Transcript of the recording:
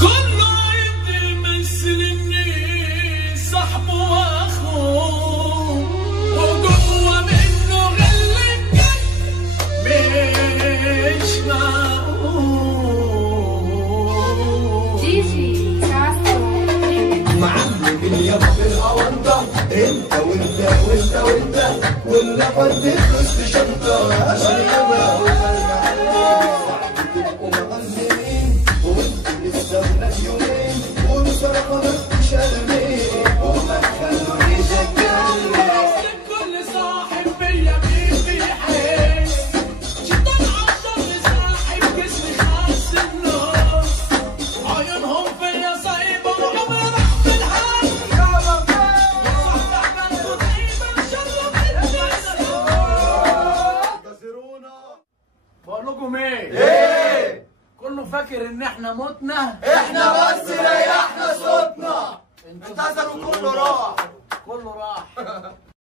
كله عندي يمثل اني صاحبه واخوه، وجوه منه غل الجد مش معقول. جيجي معلم اليد بالأونطة، انت وانت وانت وانت كل حد فلوس في شنطة عشان يبقى تبقوا مغزلين وانتوا لسه ولاد يومين وبصراحة مفيش قلبين وما تخلونيش اتكلم. كل صاحب بيا مين بيحس شيطان عشر صاحب جسمي خاص النص، عيونهم فيا صايبة وعمري ما احملها بقول لكم ايه؟ كله فاكر ان احنا متنا؟ احنا بس ريحنا صوتنا، انتظروا كله راح. كله راح.